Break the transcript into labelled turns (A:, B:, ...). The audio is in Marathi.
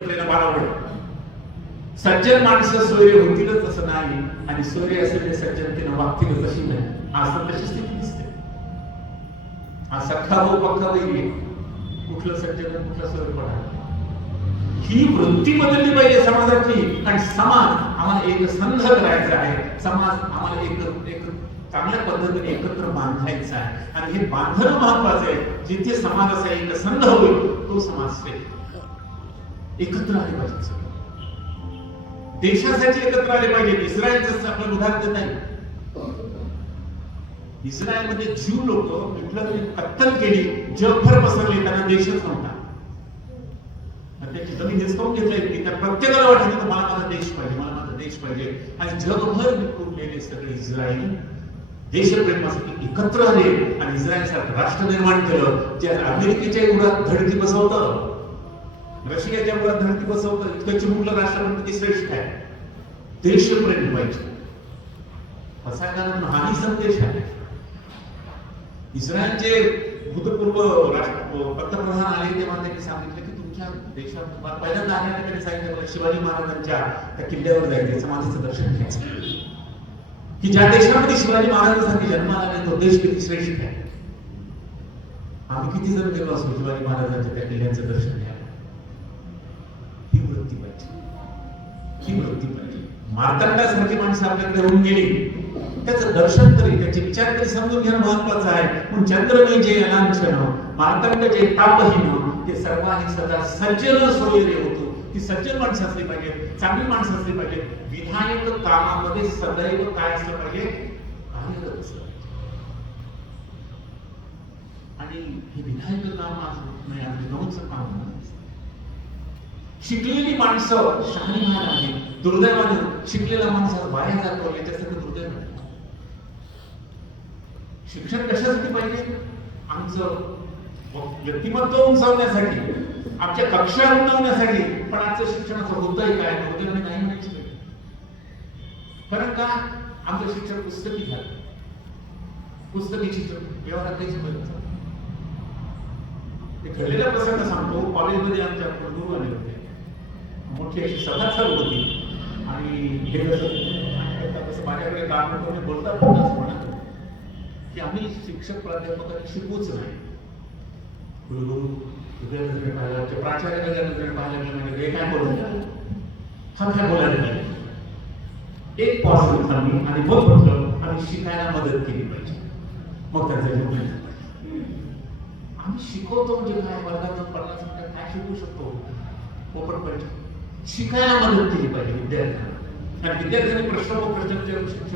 A: आपल्याला बारावड सज्जन माणसं सोयरे होतीलच असं नाही आणि सोयरे असलेले सज्जन तिनं वागतीलच अशी नाही. असं तशी स्थिती दिसते. हा सख्खा भाऊ पक्का वैरी कुठलं सज्जन कुठलं सोयरे ही वृत्ती बदलली पाहिजे समाजाची आणि समाज आम्हाला एक संघ करायचा आहे. समाज आम्हाला एक एक चांगल्या पद्धतीने एकत्र बांधायचा आहे. आणि हे बांधणं महत्वाचं आहे. जिथे समाज असा एक संघ होईल तो समाज श्रेष्ठ. एकत्र आले पाहिजे. देशासाठी एकत्र आले पाहिजे. इस्रायलचं आपण उदाहरण देत नाही इस्रायलमध्ये ज्यू लोक हिटलरने कत्तल केली जगभर पसरले त्यांना देशच नव्हता त्याची जमीन हिसकावून घेतली की त्या प्रत्येकाला वाटत होतं मला माझा देश पाहिजे मला माझा देश पाहिजे. आणि जगभर विखुरलेले सगळे इस्रायल. देशप्रेमासाठी एकत्र आले आणि इस्रायल सारखं राष्ट्र निर्माण केलं जे अमेरिकेच्या उरात धडकी बसवतं. रशियाच्या मुळात धरती बसवतं इतकं चिमुकलं राष्ट्र म्हणतं की श्रेष्ठ आहे. देशप्रेम पाहिजे असा कारण हाही संदेश आहे. इस्रायलचे भूतपूर्व राष्ट्र पंतप्रधान आले तेव्हा त्यांनी सांगितलं की तुमच्या देशात पहिल्यांदा आल्या त्यांनी सांगितलं मला शिवाजी महाराजांच्या त्या किल्ल्यावर जायचं समाधीचं दर्शन घ्यायचं की ज्या देशामध्ये शिवाजी महाराजांसाठी जन्माला आले तो देश किती श्रेष्ठ आहे. आम्ही किती जण गेलो असतो शिवाजी महाराजांच्या त्या किल्ल्याचं दर्शन घ्यायला? वृत्ती पाहिजे. ही वृत्ती पाहिजे. मार्तंडासारखी माणसं आपल्याकडे होऊन गेली. त्याचं दर्शन तरी त्याचे विचार तरी समजून घेणं महत्वाचं आहे. पण चंद्र मी जे अलांछन मार्तंड जे तापहीन ते सर्वांनी सदा सज्जन सोयरे होतो. ती सज्जन माणसं असली पाहिजे चांगली माणसं असली पाहिजे. विधायक कामामध्ये सदैव काय असलं पाहिजे? कार्यरत असलं आणि हे विधायक काम आज नाही आज विनोदचं काम होत नाही. शिकलेली माणसं शहाणी महान आहे दुर्दैवाने शिकलेला माणूस बाहेर जातो याच्यासाठी दुर्दैव आहे. शिक्षण कशासाठी पाहिजे? आमचं व्यक्तिमत्व उंचावण्यासाठी आमच्या कक्षा उंचावण्यासाठी. पण आजचं शिक्षणाचं होतंय काय? दुर्दैवाने नाही म्हणायची वेळ. कारण का? आमचं शिक्षण पुस्तकी झालं. पुस्तकी शिक्षण व्यवहारात काहीच बदल घडलेला प्रसंग सांगतो. कॉलेजमध्ये आमच्या गुरु आले होते मोठी अशी सभा चालू होती. आणि हे जसं आता माझ्याकडे काम होतं मी बोलता बोलताच म्हणा. की आम्ही शिक्षक प्राध्यापकांनी शिकवूच नाही. कुलगुरू तुझ्या नजरेने पाहिला प्राचार्य प्राचार्याच्या नजरेने पाहायला गेलं म्हणजे हे काय बोलत हा काय बोलायला नाही एक पॉज घेतला आणि मग म्हटलं आम्ही शिकायला मदत केली पाहिजे. मग त्यांचा निर्णय झाला. आम्ही शिकवतो म्हणजे काय? वर्गात पन्नास मिनिटात काय शिकू शकतो? कोकण पाहिजे शिकायला मदत केली पाहिजे विद्यार्थ्यांना आणि विद्यार्थ्यांनी प्रश्न व प्रश्न विचारून शिक्षक